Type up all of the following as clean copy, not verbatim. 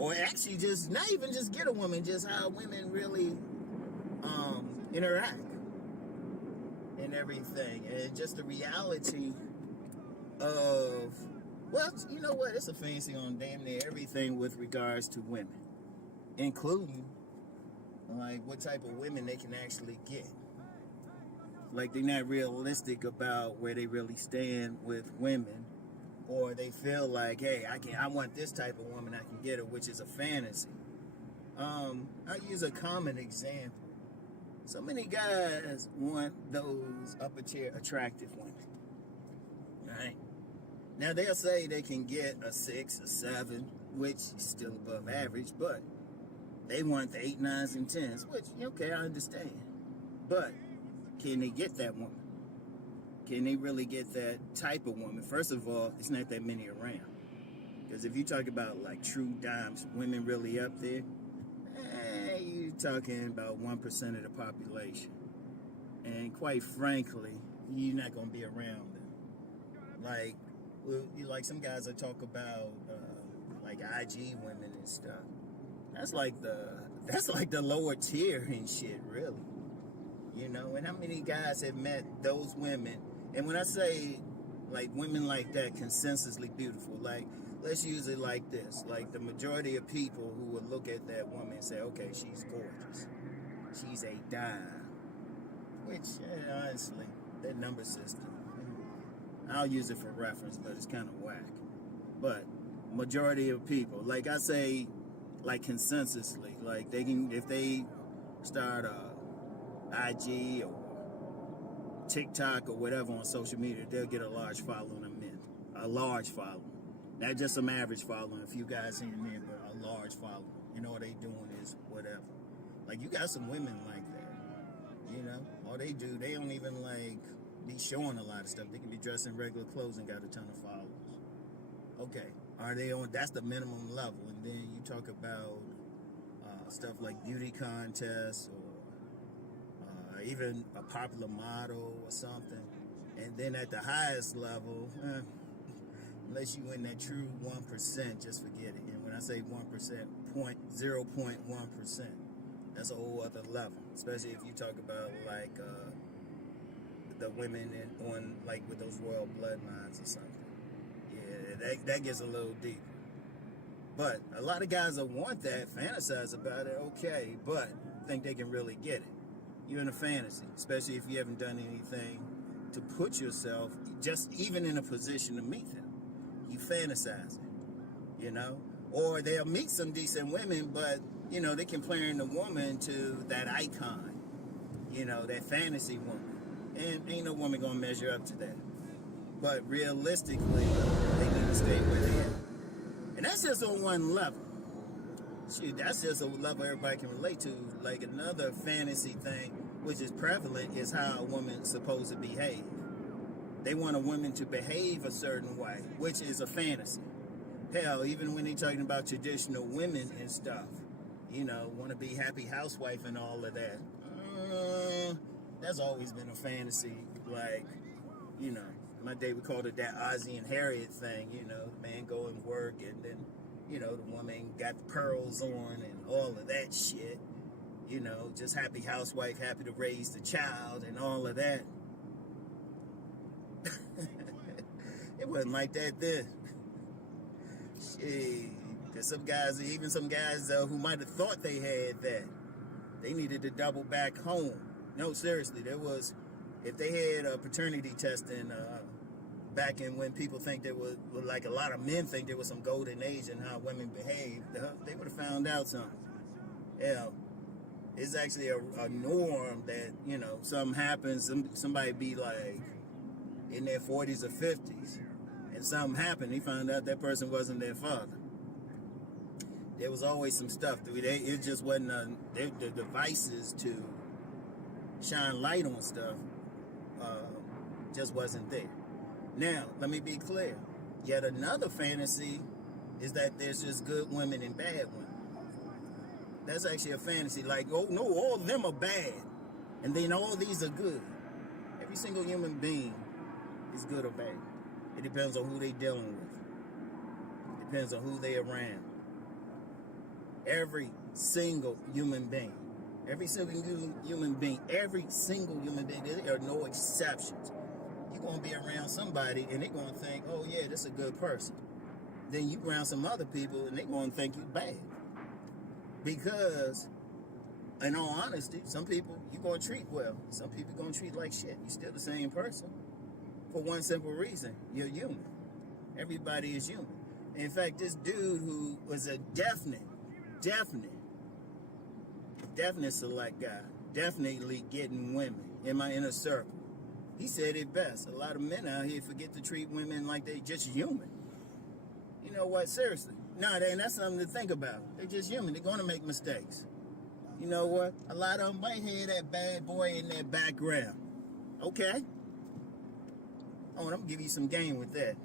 or actually just not even just get a woman, just how women really interact and everything, and just the reality of, well, you know what, it's a fancy on damn near everything with regards to women, including like what type of women they can actually get. Like, they're not realistic about where they really stand with women, or they feel like, hey, I want this type of woman, I can get her, which is a fantasy. I'll use a common example. So many guys want those upper tier attractive women, right? Now they'll say they can get a 6, a 7, which is still above average, but they want the 8, 9s, and 10s, which, okay, I understand. But can they get that woman? Can they really get that type of woman? First of all, it's not that many around. Because if you talk about like true dimes, women really up there, you're talking about 1% of the population. And quite frankly, you're not going to be around them. Like some guys that talk about like IG women and stuff. That's like the lower tier and shit, really. You know, and how many guys have met those women? And when I say like women like that, consensusly beautiful, like, let's use it like this. Like, the majority of people who would look at that woman and say, okay, she's gorgeous, she's a dime. Which, honestly, that number system, I'll use it for reference, but it's kind of whack. But majority of people, like I say, like consensusly, like they can, if they start IG or TikTok or whatever on social media, they'll get a large following of men. A large following. Not just some average following, a few guys here and there, but a large following. And all they doing is whatever. Like, you got some women like that. You know? All they do, they don't even like be showing a lot of stuff. They can be dressed in regular clothes and got a ton of followers. Okay. Are they on, that's the minimum level. And then you talk about stuff like beauty contests, or even a popular model or something. And then at the highest level, unless you in that true 1%, just forget it. And when I say 1%, 0.1%, that's a whole other level. Especially if you talk about like the women on like with those royal bloodlines or something. Yeah, that gets a little deeper. But a lot of guys that want that, fantasize about it, okay, but think they can really get it. You're in a fantasy, especially if you haven't done anything to put yourself just even in a position to meet them. You fantasize it, you know? Or they'll meet some decent women, but, you know, they comparing the woman to that icon, you know, that fantasy woman. And ain't no woman gonna measure up to that. But realistically, they need to stay where they are. And that's just on one level. Shit, that's just a level everybody can relate to. Like, another fantasy thing, which is prevalent, is how a woman's supposed to behave. They want a woman to behave a certain way, which is a fantasy. Hell, even when they're talking about traditional women and stuff, you know, want to be happy housewife and all of that. That's always been a fantasy. Like, you know, my day we called it that Ozzie and Harriet thing, you know, the man go and work, and then, you know, the woman got the pearls on and all of that shit. You know, just happy housewife, happy to raise the child and all of that. It wasn't like that then. Shit. Because some guys, even some guys who might have thought they had that, they needed to double back home. No, seriously, there was, if they had a paternity testing back in when people think there was, like a lot of men think there was some golden age in how women behaved, they would have found out something. Yeah, it's actually a norm that, you know, something happens, somebody be like in their 40s or 50s, and something happened, he found out that person wasn't their father. There was always some stuff. It just wasn't the devices to shine light on stuff just wasn't there. Now, let me be clear. Yet another fantasy is that there's just good women and bad women. That's actually a fantasy. Like, oh no, all of them are bad, and then all these are good. Every single human being is good or bad. It depends on who they dealing with. It depends on who they around. Every single human being. Every single human being. Every single human being. There are no exceptions. You're going to be around somebody and they're going to think, oh yeah, this is a good person. Then you around some other people and they're going to think you bad. Because, in all honesty, some people you're going to treat well. Some people you're going to treat like shit. You're still the same person. For one simple reason. You're human. Everybody is human. In fact, this dude who was a definite select guy, definitely getting women in my inner circle. He said it best. A lot of men out here forget to treat women like they just human. You know what? Seriously. No, that's something to think about. They're just human. They're going to make mistakes. You know what? A lot of them might hear that bad boy in their background. Okay? Oh, and I'm going to give you some game with that.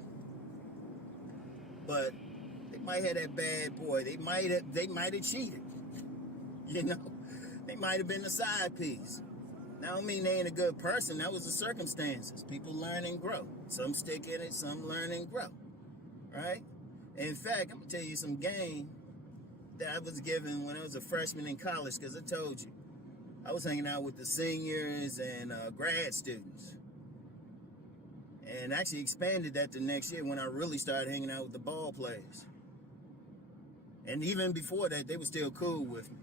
But they might have that bad boy. They might have cheated. You know? They might have been the side piece. Now, I don't mean they ain't a good person. That was the circumstances. People learn and grow. Some stick in it, some learn and grow. Right? In fact, I'm going to tell you some game that I was given when I was a freshman in college, because I told you, I was hanging out with the seniors and grad students. And actually expanded that the next year when I really started hanging out with the ball players. And even before that, they were still cool with me.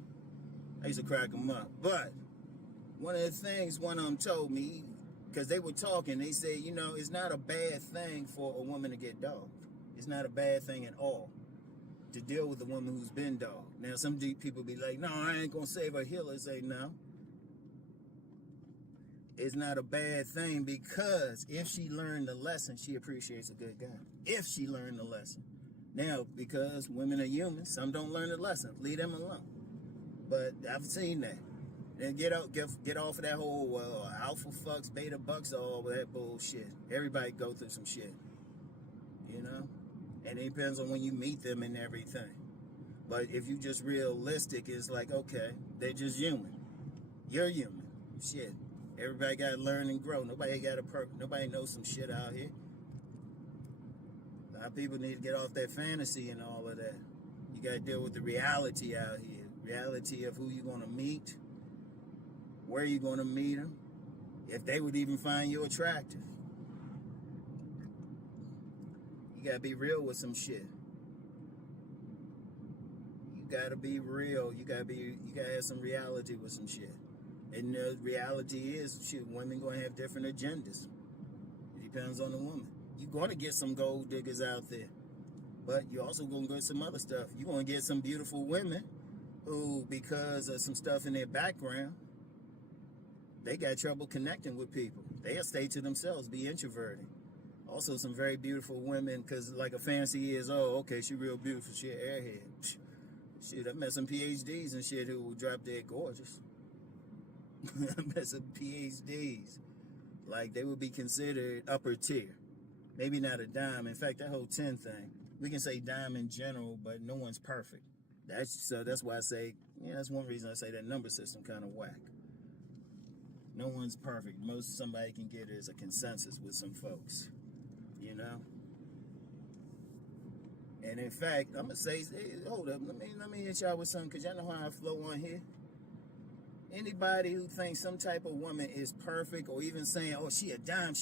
I used to crack them up. But one of the things one of them told me, because they were talking, they said, you know, it's not a bad thing for a woman to get dogged. It's not a bad thing at all to deal with a woman who's been dogged. Now, some deep people be like, no, I ain't going to save her heel. I say, no. It's not a bad thing, because if she learned the lesson, she appreciates a good guy. If she learned the lesson. Now, because women are human, some don't learn the lesson. Leave them alone. But I've seen that. And get off of that whole alpha fucks, beta bucks, all that bullshit. Everybody go through some shit. You know? And it depends on when you meet them and everything. But if you just realistic, it's like, okay, they're just human. You're human. Shit. Everybody got to learn and grow. Nobody got a purpose. Nobody knows some shit out here. A lot of people need to get off that fantasy and all of that. You got to deal with the reality out here. Reality of who you're going to meet, where you're going to meet them, if they would even find you attractive. You got to be real with some shit. You got to be real. You got to have some reality with some shit. And the reality is, shit, women going to have different agendas. It depends on the woman. You're going to get some gold diggers out there. But you're also going to get some other stuff. You're going to get some beautiful women who, because of some stuff in their background, they got trouble connecting with people. They'll stay to themselves, be introverted. Also, some very beautiful women, because like a fancy is, oh, okay, she real beautiful, she an airhead. Shit, I met some PhDs and shit who would drop dead gorgeous. I met some PhDs. Like, they would be considered upper tier. Maybe not a dime. In fact, that whole 10 thing, we can say dime in general, but no one's perfect. That's why I say, yeah, that's one reason I say that number system kind of whack. No one's perfect. Most somebody can get is a consensus with some folks, you know. And in fact, I'm gonna say, hey, hold up, let me hit y'all with something, cause y'all know how I flow on here. Anybody who thinks some type of woman is perfect, or even saying, oh, she a dime,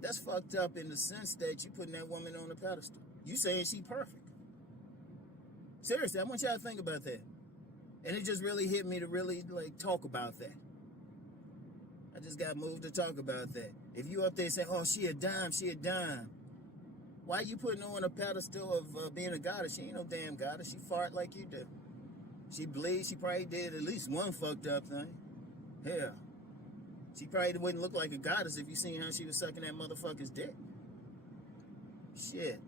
that's fucked up in the sense that you putting that woman on a pedestal. You saying she perfect. Seriously, I want y'all to think about that. And it just really hit me to really like talk about that. I just got moved to talk about that. If you up there saying, oh, she a dime, why you putting her on a pedestal of being a goddess? She ain't no damn goddess. She fart like you do. She bleeds. She probably did at least one fucked up thing. Hell, she probably wouldn't look like a goddess if you seen how she was sucking that motherfucker's dick. Shit.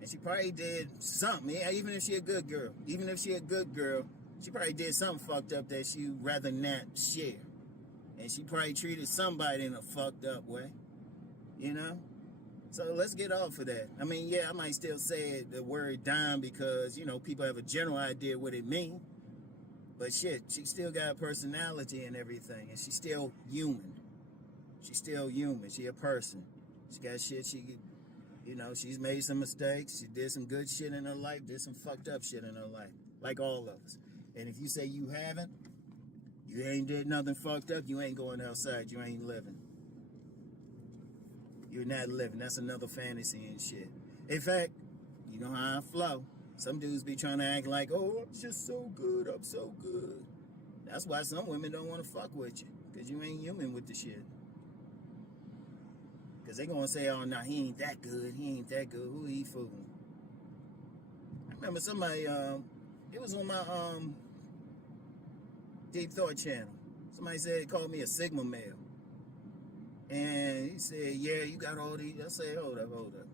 And she probably did something. Yeah, even if she a good girl. She probably did something fucked up that she rather not share. And she probably treated somebody in a fucked up way. You know? So let's get off of that. I mean, yeah, I might still say the word dime because, you know, people have a general idea what it means. But shit, she still got a personality and everything. And she's still human. She's still human. She a person. She got shit she, You know, she's made some mistakes. She did some good shit in her life, did some fucked up shit in her life, like all of us. And if you say you haven't, you ain't did nothing fucked up, you ain't going outside, you ain't living. You're not living. That's another fantasy and shit. In fact, you know how I flow. Some dudes be trying to act like, oh, I'm just so good, I'm so good. That's why some women don't want to fuck with you, because you ain't human with the shit. Because they going to say, oh, no, he ain't that good, he ain't that good, who he fooling? I remember somebody, it was on my Deep Thought channel. Somebody said, called me a Sigma male. And he said, yeah, you got all these. I said, hold up.